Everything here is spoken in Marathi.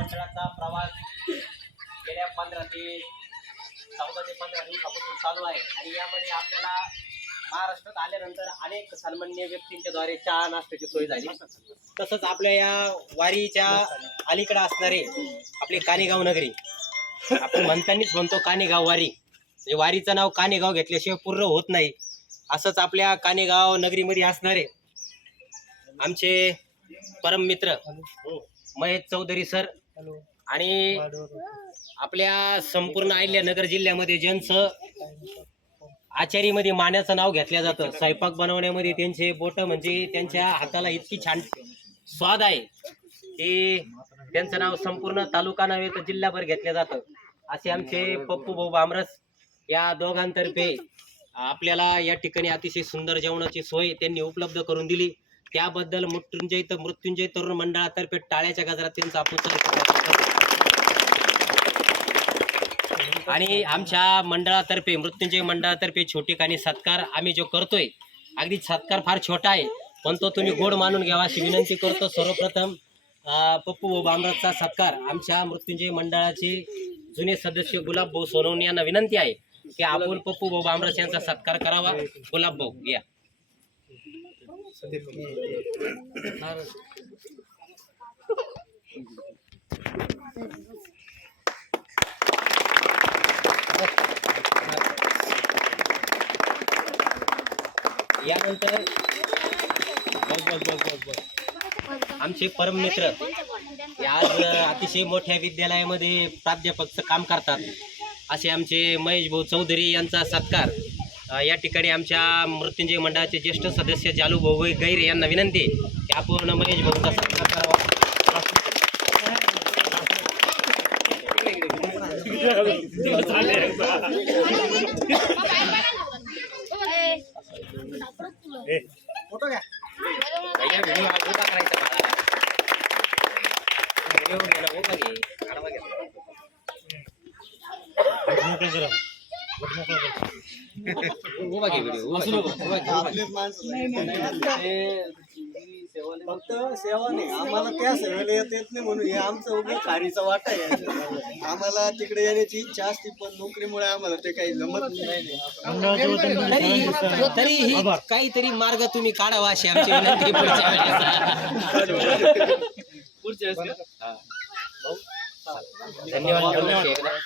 मंडळाचा प्रवास गेल्या पंधरा ते चौदा ते पंधरा दिवसापासून चालू आहे. आणि यामध्ये आपल्याला महाराष्ट्रात आल्यानंतर अनेक सन्मान्य व्यक्तींच्या द्वारे चहा नाश्त्याची सोय झाली. तसंच आपल्या या वारीच्या अलीकडे असणारे आपले कानेगाव नगरी. आपण म्हणतानीच म्हणतो कानेगाव वारी. म्हणजे वारीचं नाव कानेगाव घेतल्याशिवाय पूर्ण होत नाही. असंच आपल्या कानेगाव नगरीमध्ये असणारे आमचे परम मित्र महेश चौधरी सर आणि आपल्या संपूर्ण अहिल्यानगर जिल्ह्यामध्ये ज्यांचं आचारीमध्ये माण्याचं नाव घेतलं जातं स्वयंपाक बनवण्यामध्ये त्यांचे बोट म्हणजे त्यांच्या हाताला इतकी छान स्वाद आहे. की त्यांचं नाव संपूर्ण तालुका नव्हे तर जिल्हाभर घेतलं जातं. असे आमचे पप्पू भाऊ बामरस या दोघांतर्फे आपल्याला या ठिकाणी अतिशय सुंदर जेवणाची सोय त्यांनी उपलब्ध करून दिली. त्याबद्दल मृत्युंजय तर मृत्युंजय तरुण मंडळातर्फे टाळ्याच्या गजरात त्यांचा आपण आणि आमच्या मंडळातर्फे मृत्युंजय मंडळातर्फे छोटेखानी सत्कार आम्ही जो करतोय अगदी सत्कार फार छोटा आहे पण तो तुम्ही गोड मानून घ्यावा अशी विनंती करतो. सर्वप्रथम पप्पू पप्पू बामराजचा सत्कार आमच्या मृत्युंजय मंडळाचे जुने सदस्य गुलाब भाऊ सोनवणे यांना विनंती आहे की आपण पप्पू भाऊ बामराज यांचा सत्कार करावा. गुलाब भाऊ या. यानंतर बघ बघ बघ बघ बघ आमचे परम मित्र आज अतिशय मोठ्या विद्यालयामध्ये प्राध्यापकचं काम करतात. असे आमचे महेश भाऊ चौधरी यांचा सत्कार या ठिकाणी आमच्या मृत्युंजय मंडळाचे ज्येष्ठ सदस्य जालू भाऊ गैरे यांना विनंती आहे की आपण महेश भाऊचा सत्कार करावा करायचा फक्त सेवा नाही आम्हाला त्या सेवेला येत येत नाही म्हणून हे आमचं उभं खारीचा वाटा आहे आम्हाला तिकडे येण्याची इच्छा असते पण नोकरीमुळे आम्हाला ते काही जमत नाही. तरी काहीतरी मार्ग तुम्ही काढावा अशी आमची विनंती पुढच्या धन्यवाद धन्यवाद.